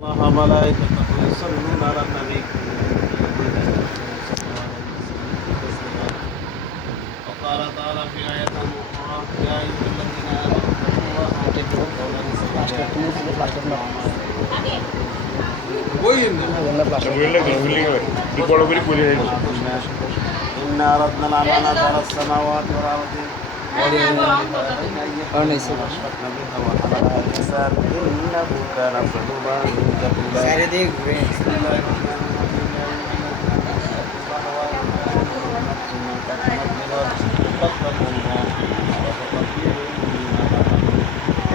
الله وملائكته يصلون على النبي وقال تعالى في آية أخرى يا أيها الذين آمنوا اتقوا الله إنا أردنا الأمانة على السماوات والأرض وأشفقنا منها وحملها الإنسان إنه كان ظلوما جهولا بسم الله الرحمن الرحيم يا أيها الذين آمنوا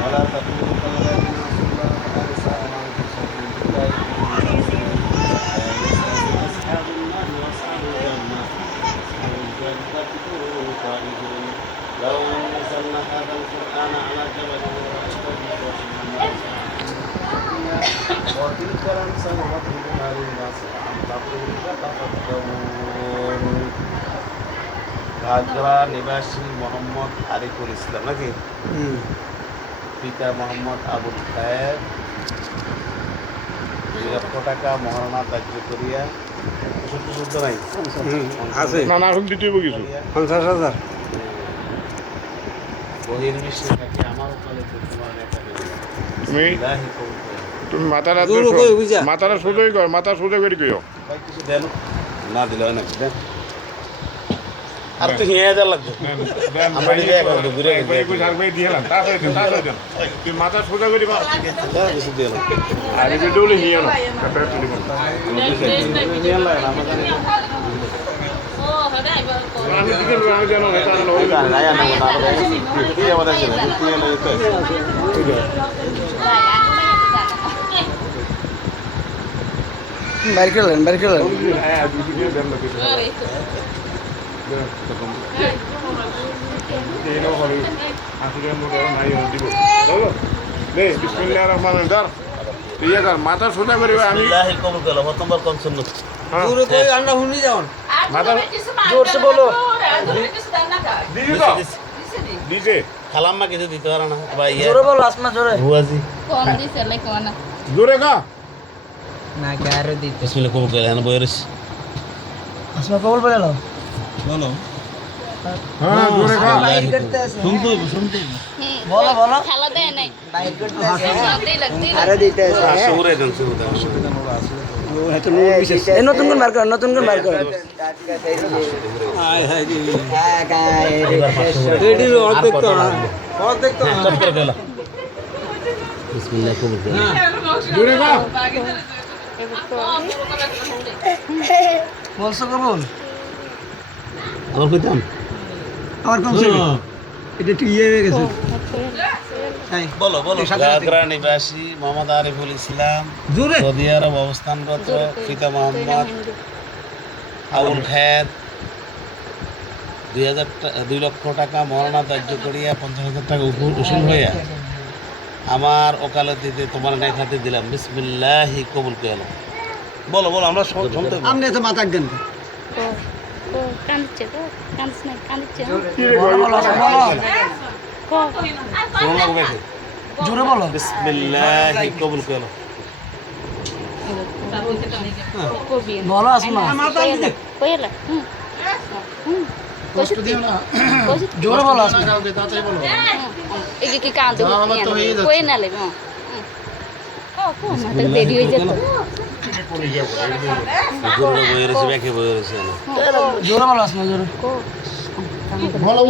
ولا تكونوا كالذين نسوا الله فأنساهم أنفسهم بالله أصحاب النار وأصحاب الجنة لو نزلنا هذا القرآن على جبل وتلك الأمثال نضربها للناس لعلهم يتفكرون ঘাগড়া নিবাসী মোহাম্মদ আরিফুল ইসলাম নাকি পিতা মোহাম্মদ আবুল খায়ের 2 লক্ষ টাকা মহারণা ধার্য করিয়া শুদ্ধ নাই আছে নানা হুক দিতে কিছু 50,000 বহির্বিশ্বে নাকি আমার ওখানে তোমার লেখা তুমি মাথাটা সোজাই কর মাথা সোজা করে কইও কিছু দেন না দিলে হয় না দেন আর তো হিয়া যা লাগবে আমরা দিকে একবার ঘুরে একবার আর ভাই দিলাম তা দেন তুই মাথা সোজা করে বা কিছু দিলাম আর এই ভিডিওলে হিয়া না কাটা তুলি হিয়া লাগে আমাদের ও হদাই আমি দিকে আমি জানো না তার লোক না না না তুই আমাদের ছিল তুই না তো ঠিক আছে বাইরে খেলেন হ্যাঁ দুটো দিয়ে দেন লোকে মাথা সোজা করি আমি কবুল করলাম প্রথমবার কম শুনলো দূরে কই আন্না হুনি যাওন মাথা জোরসে বলো দিছে খালাম্মা কিছু দিতে পারে না ভাই জোরে বলো আসমা জোরে হুয়াজি কোন দিছে লাই কোন জোরে কা না কারে দিতে বিসমিল্লাহ কবুল করলাম বয়স আসমা কবুল বলে নাও বলো হ্যাঁ জোরে কা লাইক করতে আছে শুনতে বলো খেলা দেয় নাই লাইক করতে আছে আরে দিতে আছে সুরে দেন সুরে এত লোক বিশেষ এই নতুন কোন বার কর হায় হায় রে হ্যাঁ গায় রেডি অর্ধেক তো চপ করে গেল বিসমিল্লাহ কবুল করুন জোরে কা বলছো কবুল আবার কইতাম আবার কম ছিল এটা ঠিক হয়ে গেছে বলো ঘাগড়া নিবাসী মোহাম্মদ আরিফুল ইসলাম সৌদি আরব অবস্থানরত পিতা মোহাম্মদ আবুল খায়ের 2 লক্ষ টাকা মহারণা ধার্য করিয়া 50,000 টাকা উসুল হইয়া আমার ওকালতিতে তোমার নেখাতে দিলাম বিসমিল্লাহি কবুল করলাম বলো আমরা শুনতে আমনে তো মাথা দেন কাঁদছে জোরে বলো বিসমিল্লাহি কবুল করো বলো আসমা কইলা কষ্ট দিও না জোরে বলো আসমা তাড়াতাড়ি বলো এই কি কাঁদো কই না লাগে কো মাথা দেরি হয়ে যেত জোরে বইরেছে ব্যাকে বইরেছে জোরে বলো আসমা জোরে বলো